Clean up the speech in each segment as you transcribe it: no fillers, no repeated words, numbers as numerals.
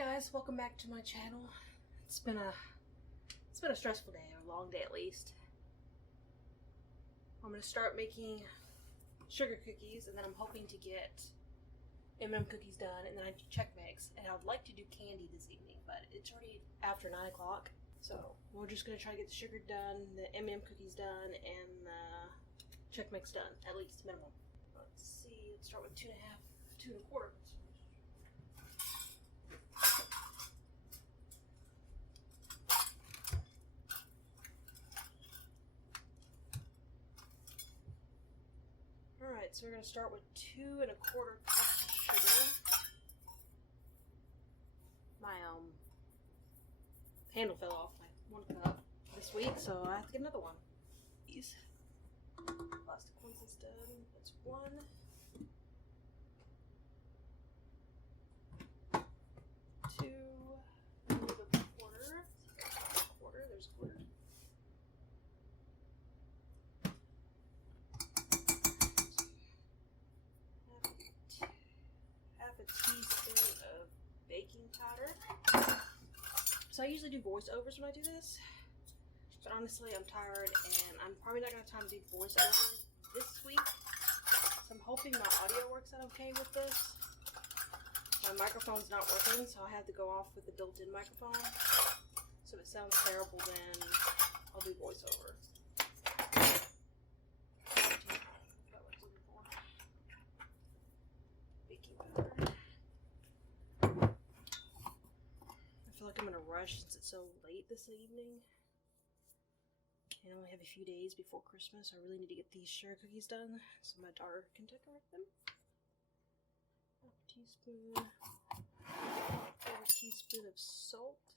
guys, welcome back to my channel. It's been a stressful day, or a long day at least. I'm gonna start making sugar cookies, and then I'm hoping to get M&M cookies done, and then I do Chex mix, and I would like to do candy this evening, but it's already after 9 o'clock, so we're just gonna try to get the sugar done, the M&M cookies done, and the Chex mix done, at least minimum. Let's see. Let's start with 2 1/4. Alright, so we're going to start with 2 1/4 cups of sugar. My handle fell off my 1 cup this week, so I have to get another one. These plastic ones is done. That's 1. 2. Another 1/4. There's a 1/4. Half a teaspoon of baking powder. So I usually do voiceovers when I do this, but honestly I'm tired and I'm probably not going to have time to do voiceover this week, so I'm hoping my audio works out okay with this. My microphone's not working, so I have to go off with the built-in microphone, so if it sounds terrible then I'll do voiceover. Baking powder. I feel like I'm in a rush since it's so late this evening. I only have a few days before Christmas. I really need to get these sugar cookies done so my daughter can decorate them. Half a teaspoon. Half a teaspoon of salt.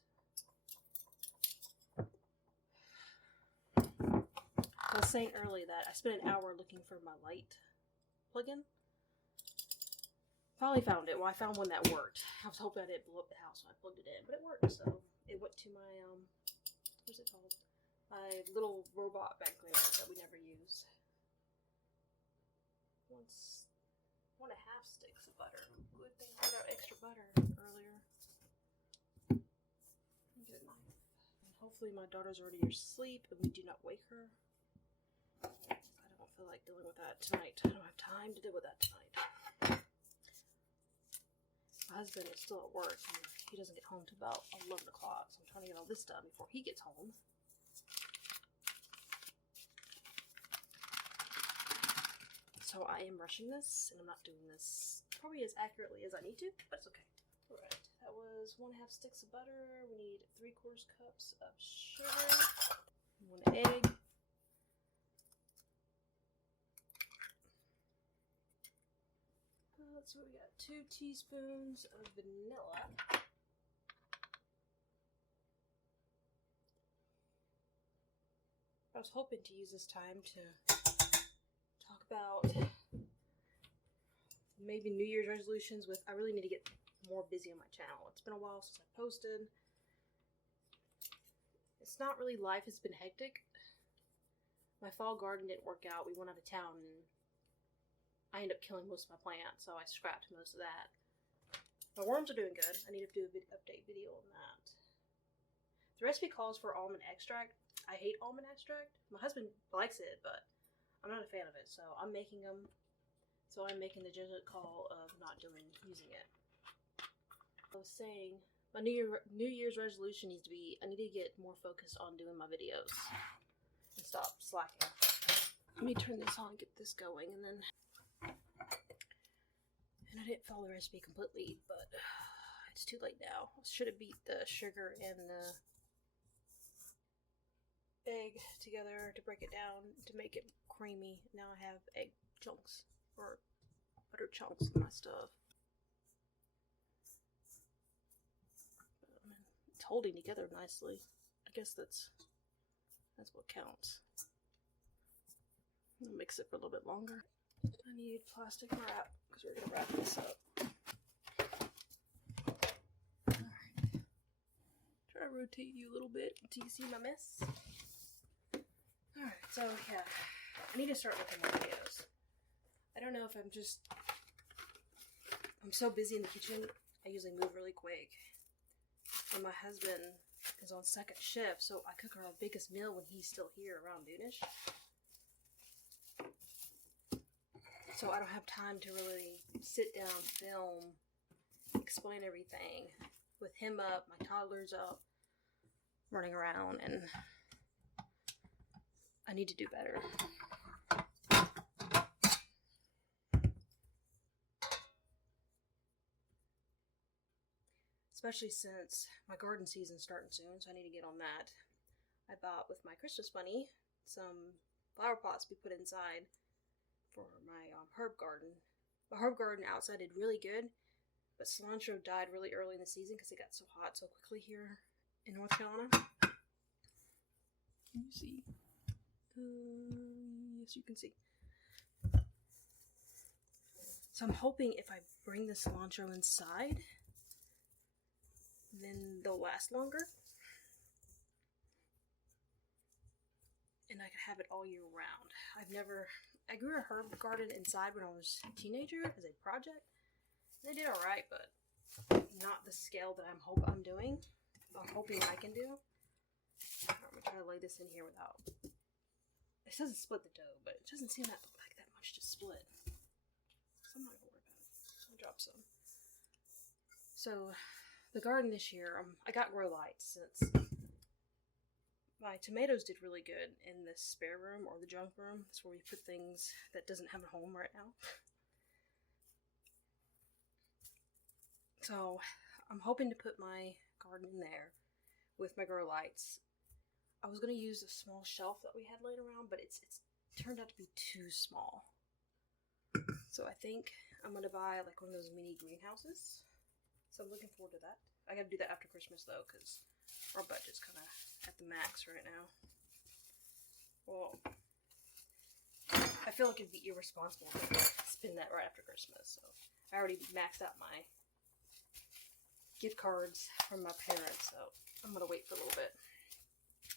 I was saying earlier that I spent an hour looking for my light plug-in. Finally found it. Well, I found one that worked. I was hoping I didn't blow up the house when I plugged it in, but it worked. So it went to my what's it called? My little robot vacuum cleaner that we never use. 1 1/2 sticks of butter. Good thing I got extra butter earlier. Get a knife. And hopefully my daughter's already asleep and we do not wake her. I don't feel like dealing with that tonight. I don't have time to deal with that tonight. My husband is still at work and he doesn't get home till about 11 o'clock, so I'm trying to get all this done before he gets home. So I am rushing this, and I'm not doing this probably as accurately as I need to, but it's okay. Alright, that was 1/2 sticks of butter. We need 3/4 cups of sugar, 1 egg. So we got 2 teaspoons of vanilla. I was hoping to use this time to talk about maybe New Year's resolutions I really need to get more busy on my channel. It's been a while since I posted. It's not really life, it's been hectic. My fall garden didn't work out. We went out of town and I ended up killing most of my plants, so I scrapped most of that. My worms are doing good. I need to do an update video on that. The recipe calls for almond extract. I hate almond extract. My husband likes it, but I'm not a fan of it, so I'm making them. So I'm making the judgment call of not using it. I was saying, my New Year's resolution needs to be, I need to get more focused on doing my videos and stop slacking. Let me turn this on and get this going, and then... And I didn't follow the recipe completely, but it's too late now. I should have beat the sugar and the egg together to break it down to make it creamy. Now I have egg chunks or butter chunks in my stuff. It's holding together nicely. I guess that's what counts. I'll mix it for a little bit longer. I need plastic wrap because we're going to wrap this up. Alright. Try to rotate you a little bit until you see my mess. Alright, so yeah, I need to start looking at my videos. I don't know if I'm so busy in the kitchen, I usually move really quick. And my husband is on second shift, so I cook our biggest meal when he's still here around noonish. So I don't have time to really sit down, film, explain everything. With him up, my toddler's up, running around, and I need to do better. Especially since my garden season's starting soon, so I need to get on that. I bought with my Christmas money some flower pots to be put inside for my herb garden. The herb garden outside did really good, but cilantro died really early in the season because it got so hot so quickly here in North Carolina. Can you see? Yes, you can see. So I'm hoping if I bring the cilantro inside, then they'll last longer. And I could have it all year round. I grew a herb garden inside when I was a teenager as a project. They did alright, but not the scale that I'm hoping I can do. I'm gonna try to lay this in here without. It doesn't split the dough, but it doesn't seem like that much to split. So I'm not gonna worry about it. I'll drop some. So the garden this year, I got grow lights since my tomatoes did really good in the spare room or the junk room. That's where we put things that doesn't have a home right now. So I'm hoping to put my garden in there with my grow lights. I was going to use a small shelf that we had laying around, but it's turned out to be too small. So I think I'm going to buy like one of those mini greenhouses. So I'm looking forward to that. I got to do that after Christmas though, because our budget's kind of at the max right now. Well, I feel like it'd be irresponsible to spend that right after Christmas. So I already maxed out my gift cards from my parents, so I'm gonna wait for a little bit.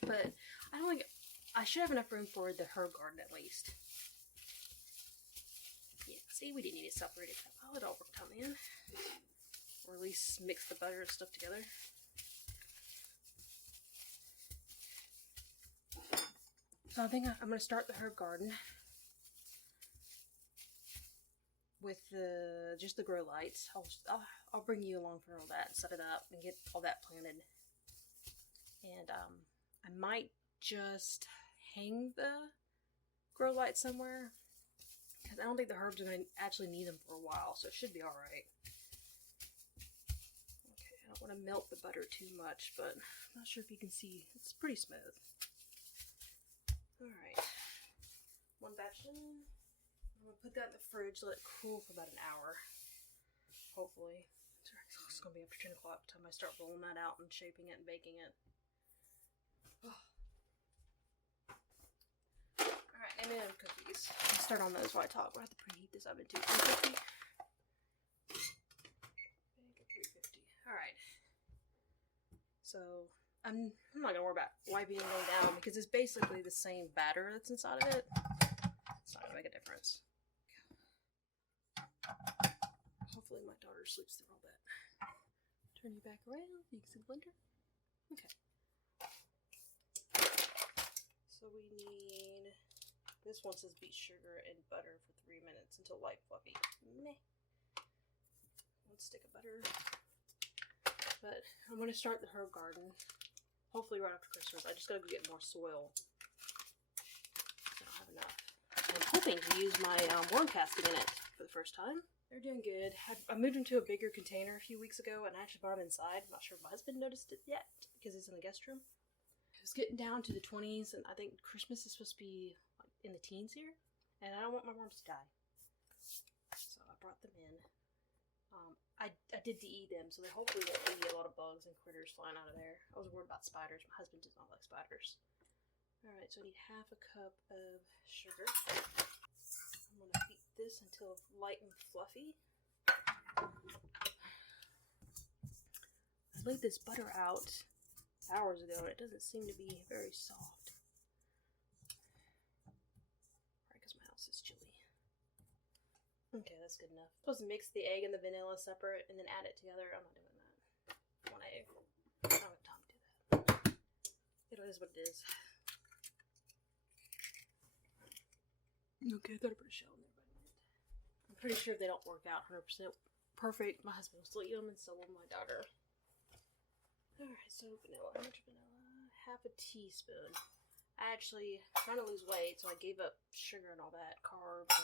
But I don't think I should have enough room for the herb garden at least. Yeah, see, we didn't need to separate it that well. It all worked out in the end. Or at least mix the butter and stuff together. So I think I'm going to start the herb garden with just the grow lights. I'll bring you along for all that and set it up and get all that planted. And I might just hang the grow light somewhere because I don't think the herbs are going to actually need them for a while, so it should be alright. Okay, I don't want to melt the butter too much, but I'm not sure if you can see. It's pretty smooth. Alright, one batch in. I'm going to put that in the fridge, let it cool for about an hour, hopefully. It's going to be after 10 o'clock by the time I start rolling that out and shaping it and baking it. Alright, and then cookies. I'll start on those while I talk. We'll have to preheat this oven to 350. Make it 350. Alright. So I'm not gonna worry about wiping it going down because it's basically the same batter that's inside of it. It's not gonna make a difference. Hopefully my daughter sleeps through all that. Turn you back around. You can see the blender. Okay. So we need. This one says beat sugar and butter for 3 minutes until light fluffy. Meh. 1 stick of butter. But I'm gonna start the herb garden. Hopefully right after Christmas. I just gotta go get more soil. I don't have enough. I'm hoping to use my worm casting in it for the first time. They're doing good. I moved into a bigger container a few weeks ago and I actually brought them inside. I'm not sure if my husband noticed it yet because it's in the guest room. It was getting down to the 20s and I think Christmas is supposed to be like in the teens here. And I don't want my worms to die. So I brought them in. I did de them, so they hopefully won't be a lot of bugs and critters flying out of there. I was worried about spiders. My husband does not like spiders. Alright, so I need half a cup of sugar. I'm going to heat this until it's light and fluffy. I laid this butter out hours ago and it doesn't seem to be very soft. Right, because my house is chilly. Okay, that's good enough. I'm supposed to mix the egg and the vanilla separate and then add it together. I'm not doing that. 1 egg. is what it is. Okay, I thought I put a shell in there, but I didn't. I'm pretty sure they don't work out 100% perfect. My husband will still eat them, and so will my daughter. Alright, so vanilla. How much vanilla? Half a teaspoon. I actually trying to lose weight, so I gave up sugar and all that, carbs.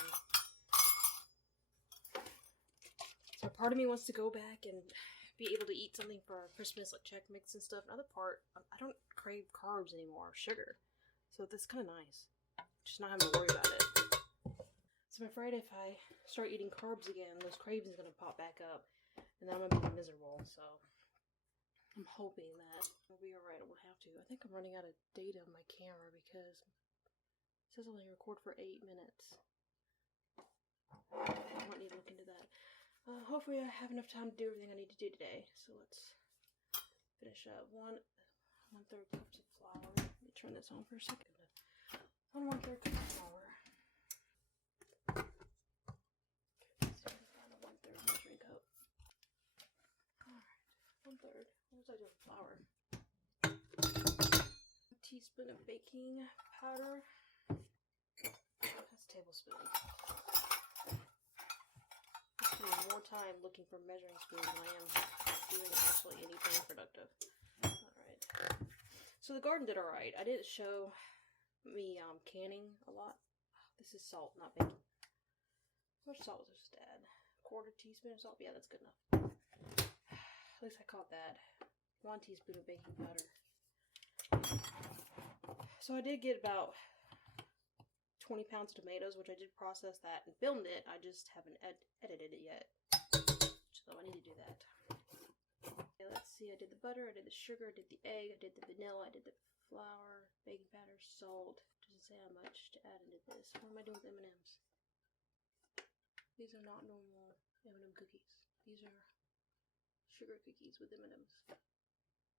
So part of me wants to go back and be able to eat something for Christmas, like Chex Mix and stuff. Another part, I don't crave carbs anymore, or sugar. So that's kind of nice. Just not having to worry about it. So I'm afraid if I start eating carbs again, those cravings are going to pop back up. And then I'm going to be miserable, so I'm hoping that it'll be alright. I won't have to. I think I'm running out of data on my camera because it says only record for 8 minutes. I might need to look into that. Hopefully I have enough time to do everything I need to do today. So let's finish up. 1/3 cups of flour. Let me turn this on for a second. 1/3 cup of flour. So about a 1/3 measuring cup. Alright, 1/3. What was I doing with flour? 1 teaspoon of baking powder. That's a tablespoon. More time looking for measuring spoons than I am doing actually anything productive. Alright. So the garden did alright. I didn't show me canning a lot. This is salt, not baking. How much salt was I supposed to add? 1/4 teaspoon of salt? Yeah, that's good enough. At least I caught that. 1 teaspoon of baking powder. So I did get about 20 pounds of tomatoes, which I did process that and filmed it. I just haven't edited it yet. So I need to do that. Okay, let's see. I did the butter, I did the sugar, I did the egg, I did the vanilla, I did the flour, baking powder, salt. Doesn't say how much to add into this. What am I doing with M&Ms? These are not normal M&M cookies. These are sugar cookies with M&Ms.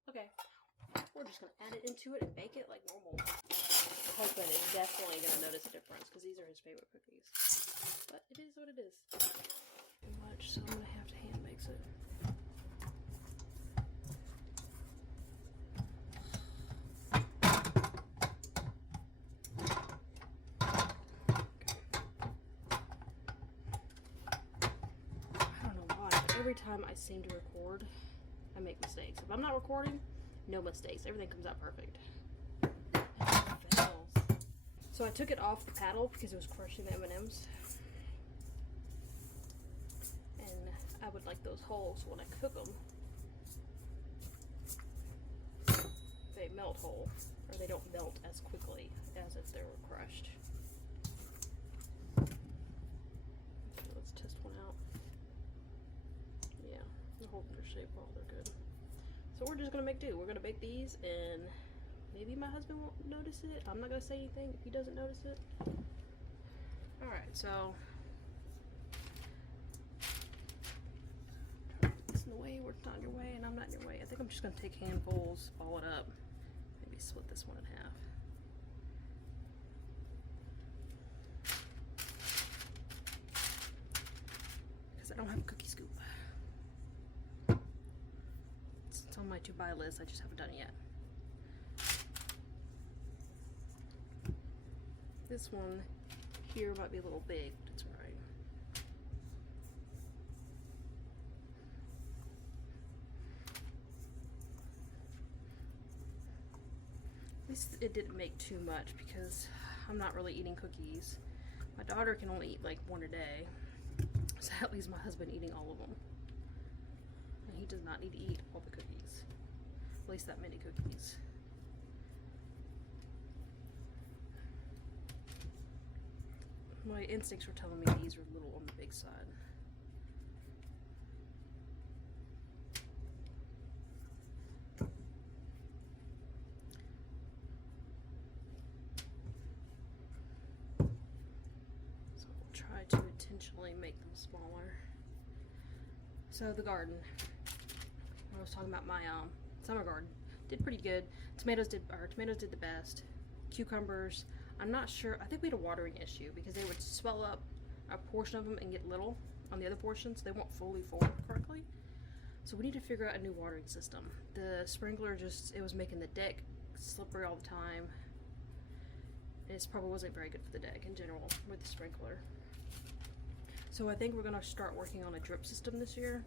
Okay. We're just going to add it into it and bake it like normal. My husband is definitely going to notice a difference because these are his favorite cookies. But it is what it is. Too much, so I'm going to have to hand mix it. I don't know why, but every time I seem to record, I make mistakes. If I'm not recording, no mistakes. Everything comes out perfect. So I took it off the paddle because it was crushing the M&Ms. And I would like those whole, so when I cook them, they melt whole. Or they don't melt as quickly as if they were crushed. Okay, let's test one out. Yeah, they're holding their shape well, they're good. So we're just going to make do. We're going to bake these, and maybe my husband won't notice it. I'm not going to say anything if he doesn't notice it. Alright, so try to put this in the way where it's not in your way, and I'm not in your way. I think I'm just going to take handfuls, ball it up, maybe split this one in half. Because I don't have a cookie scoop. It's on my to-buy list, I just haven't done it yet. This one here might be a little big, but it's alright. At least it didn't make too much because I'm not really eating cookies. My daughter can only eat like 1 a day, so that leaves my husband eating all of them. And he does not need to eat all the cookies. At least that many cookies. My instincts were telling me these were a little on the big side. So we'll try to intentionally make them smaller. So the garden. I was talking about my summer garden. Did pretty good. Tomatoes did the best. Cucumbers, I'm not sure. I think we had a watering issue because they would swell up a portion of them and get little on the other portions. They won't fully form correctly. So we need to figure out a new watering system. The sprinkler it was making the deck slippery all the time. And it probably wasn't very good for the deck in general with the sprinkler. So I think we're going to start working on a drip system this year.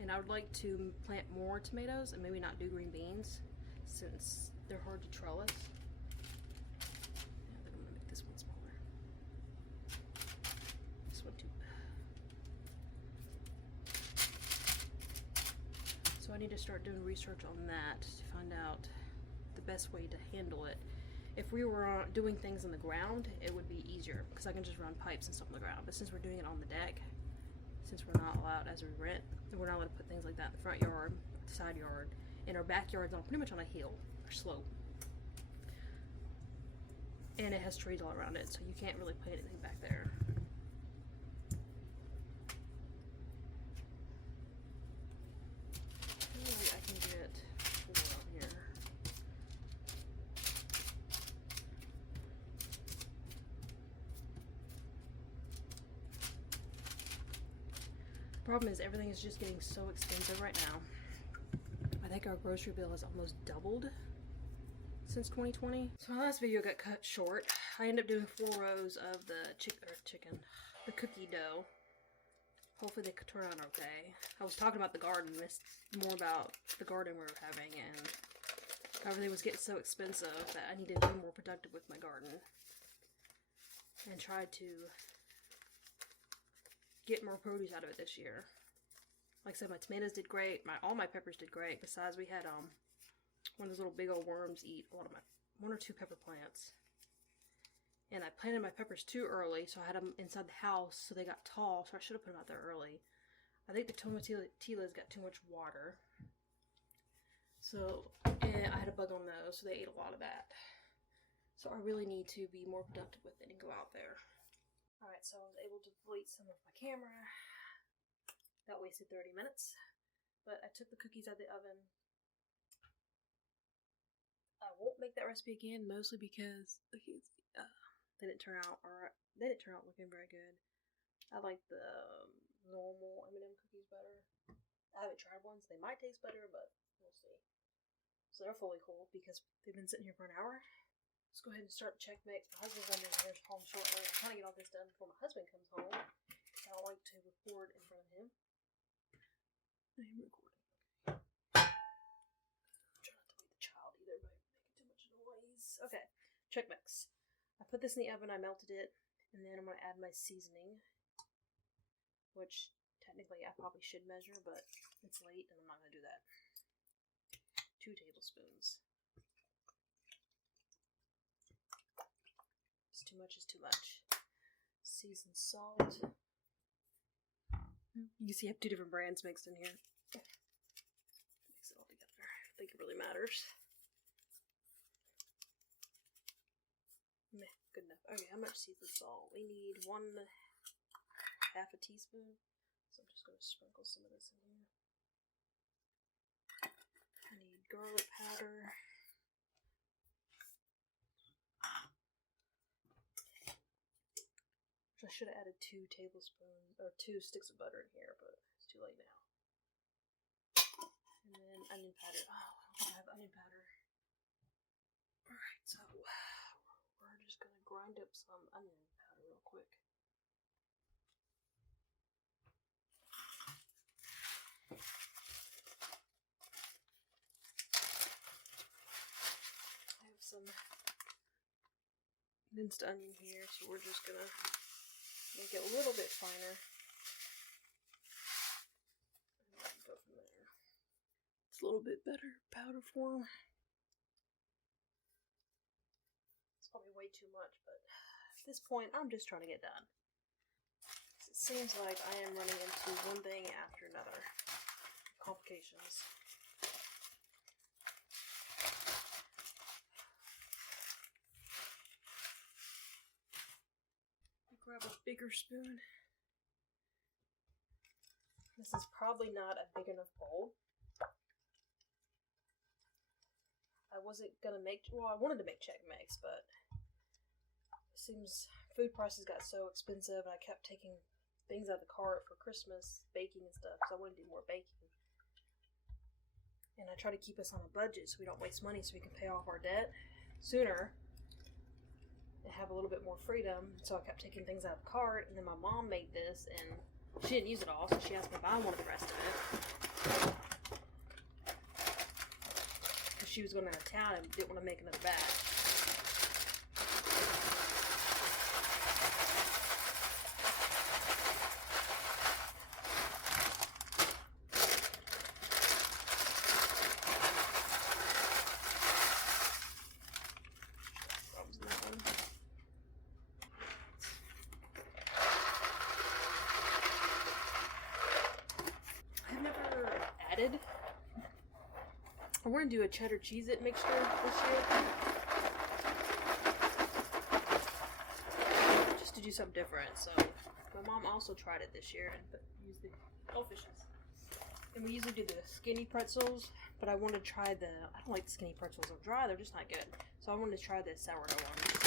And I would like to plant more tomatoes and maybe not do green beans since they're hard to trellis. I think I'm gonna make this one smaller. This one too. So I need to start doing research on that to find out the best way to handle it. If we were doing things on the ground, it would be easier because I can just run pipes and stuff on the ground. But since we're doing it on the deck, since we're not allowed, as we rent, we're not allowed to put things like that in the front yard, the side yard, and our backyard's on pretty much on a hill or slope. And it has trees all around it, so you can't really plant anything back there. Maybe I can get 4 out here. Problem is everything is just getting so expensive right now. I think our grocery bill has almost doubled since 2020. So my last video got cut short. I ended up doing 4 rows of the the cookie dough. Hopefully they could turn out okay. I was talking about the garden, this more about the garden we were having, and everything was getting so expensive that I needed to be more productive with my garden and try to get more produce out of it this year. Like I said, my tomatoes did great. All my peppers did great. Besides, we had one of those little big old worms eat a lot of my 1 or 2 pepper plants. And I planted my peppers too early, so I had them inside the house, so they got tall. So I should have put them out there early. I think the tomatillas got too much water, so and I had a bug on those, so they ate a lot of that. So I really need to be more productive with it and go out there. Alright, so I was able to delete some of my camera. That wasted 30 minutes. But I took the cookies out of the oven. I won't make that recipe again, mostly because they didn't turn out looking very good. I like the normal M&M cookies better. I haven't tried ones. They might taste better, but we'll see. So they're fully cool because they've been sitting here for an hour. Let's go ahead and start the Chex mix. My husband's going to be home shortly. I'm trying to get all this done before my husband comes home. I don't like to record in front of him. I am recording. Okay. Try not to wake the child either by making too much noise. Okay, Chex mix. I put this in the oven. I melted it, and then I'm going to add my seasoning, which technically I probably should measure, but it's late and I'm not going to do that. 2 tablespoons. Too much is too much. Seasoned salt. You can see I have 2 different brands mixed in here. Mix it all together. I think it really matters. Meh, good enough. Okay, how much seasoned salt? We need 1/2 teaspoon. So I'm just going to sprinkle some of this in here. I need garlic powder. I should have added 2 tablespoons or 2 sticks of butter in here, but it's too late now. And then onion powder. Oh, I don't think I have onion powder. Alright, so we're just gonna grind up some onion powder real quick. I have some minced onion here, so we're just gonna make it a little bit finer. And go from there. It's a little bit better powder form. It's probably way too much, but at this point, I'm just trying to get done. It seems like I am running into one thing after another. Complications. Grab a bigger spoon. This is probably not a big enough bowl. I wasn't gonna make, well, I wanted to make Chex mix, but it seems food prices got so expensive and I kept taking things out of the cart for Christmas, baking and stuff, so I wanted to do more baking. And I try to keep us on a budget so we don't waste money, so we can pay off our debt sooner and have a little bit more freedom. So I kept taking things out of the cart, and then my mom made this, and she didn't use it all, so she asked me if I wanted the rest of it. Because she was going out of town and didn't want to make another batch. I want to do a cheddar Cheez-It mixture this year. Just to do something different. So, my mom also tried it this year and used the goldfishes. And we usually do the skinny pretzels, but I wanted to try the, I don't like the skinny pretzels. They're dry, they're just not good. So I wanted to try the sourdough ones.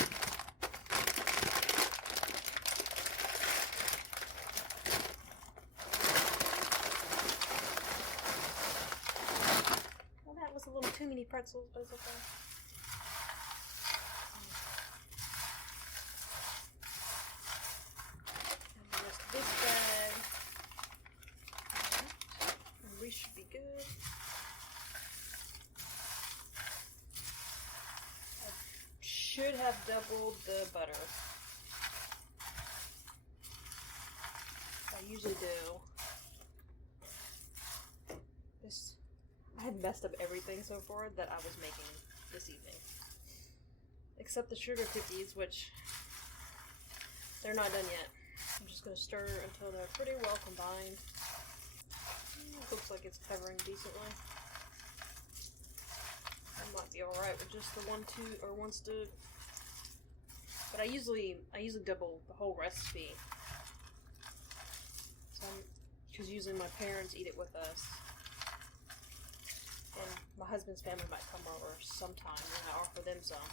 A little too many pretzels, but it's okay. And the rest of this bag. And we should be good. I should have doubled the butter. I usually do. I had messed up everything so far that I was making this evening. Except the sugar cookies, which they're not done yet. I'm just going to stir until they're pretty well combined. It looks like it's covering decently. I might be alright with just the 1 stick. But I usually double the whole recipe. Because usually my parents eat it with us. And my husband's family might come over sometime, and I offer them some.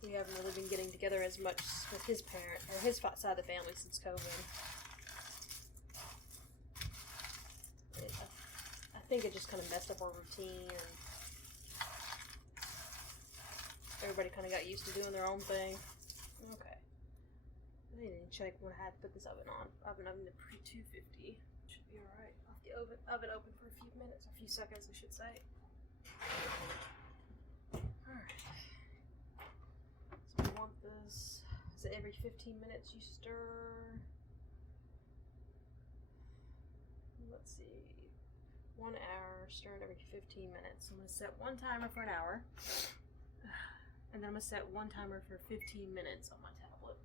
We haven't really been getting together as much with his parent, or his side of the family since COVID. I think it just kind of messed up our routine, and everybody kind of got used to doing their own thing. Okay. I didn't check when I had to put this oven on. Oven to pre-250. Should be alright. Oven open for a few minutes, a few seconds, I should say. Alright. So we want this. Is it every 15 minutes you stir? Let's see. 1 hour, stirring every 15 minutes. I'm going to set one timer for an hour. And then I'm going to set one timer for 15 minutes on my tablet.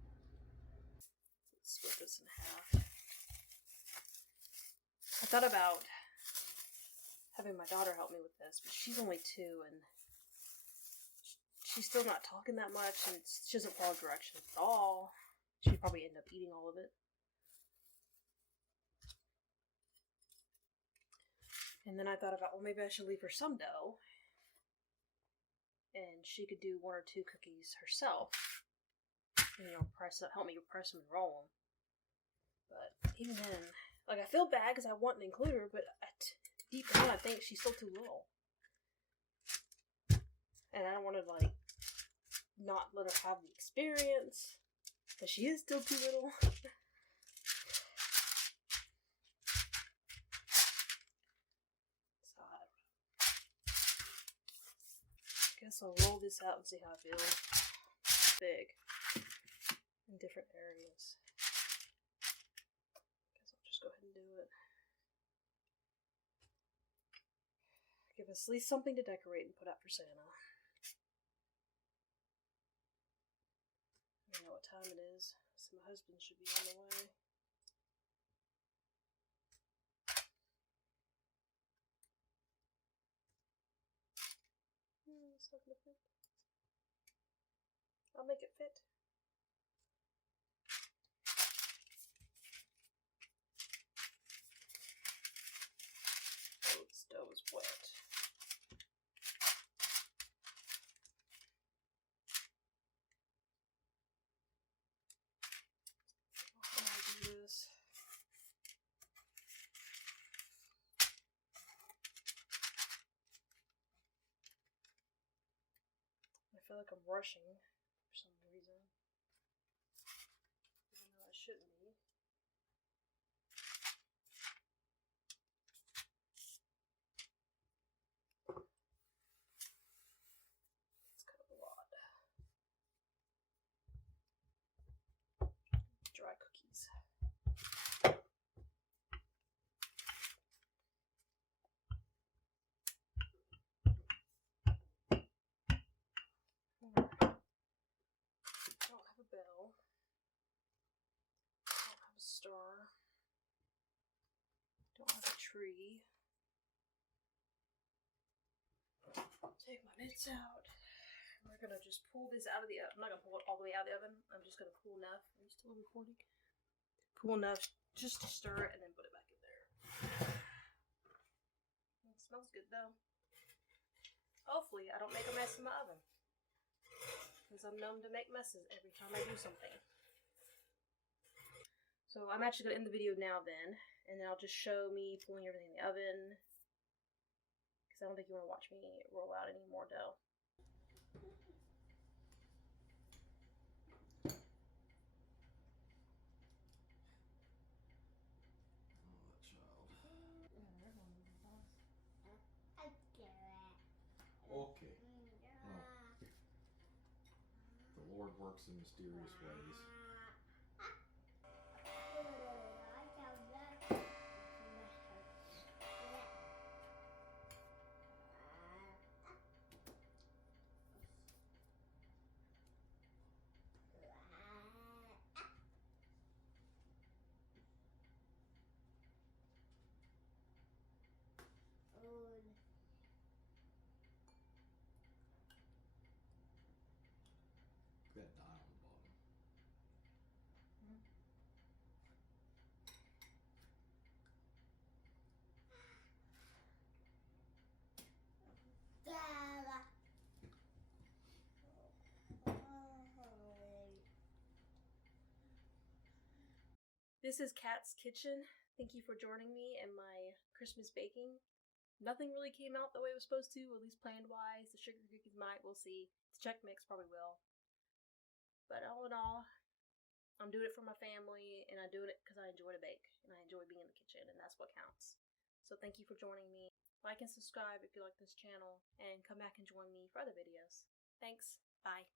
Let's split this in half. I thought about having my daughter help me with this, but she's only 2 and she's still not talking that much, and she doesn't follow directions at all. She'd probably end up eating all of it. And then I thought about, well, maybe I should leave her some dough, and she could do 1 or 2 cookies herself, and, help me press them and roll them. But even then, like, I feel bad because I want to include her, but deep down I think she's still too little. And I don't want to, like, not let her have the experience, but she is still too little. So, I guess I'll roll this out and see how it feels. Big. In different areas. Go ahead and do it. Give us at least something to decorate and put out for Santa. I don't know what time it is, so my husband should be on the way. It's not gonna fit. I'll make it fit. Dough is wet. How do I do this? feel like I'm rushing for some reason. Even though I shouldn't be. It's kind of a lot. Dry cookies. I don't have a bell. I don't have a star. Don't have a tree. Take my mitts out. We're gonna just pull this out of the oven. I'm not gonna pull it all the way out of the oven. I'm just gonna pull enough. Are you still recording? Pull enough just to stir it and then put it back in there. It smells good though. Hopefully I don't make a mess in my oven. Because I'm known to make messes every time I do something. So I'm actually going to end the video now then. And then I'll just show me pulling everything in the oven. Because I don't think you want to watch me roll out any more dough. Okay. Oh. The Lord works in mysterious ways. Got dye on the bottom. This is Kat's Kitchen. Thank you for joining me in my Christmas baking. Nothing really came out the way it was supposed to, at least planned-wise. The sugar cookies might, we'll see. The Chex mix probably will. But all in all, I'm doing it for my family, and I'm doing it because I enjoy to bake, and I enjoy being in the kitchen, and that's what counts. So thank you for joining me. Like and subscribe if you like this channel, and come back and join me for other videos. Thanks. Bye.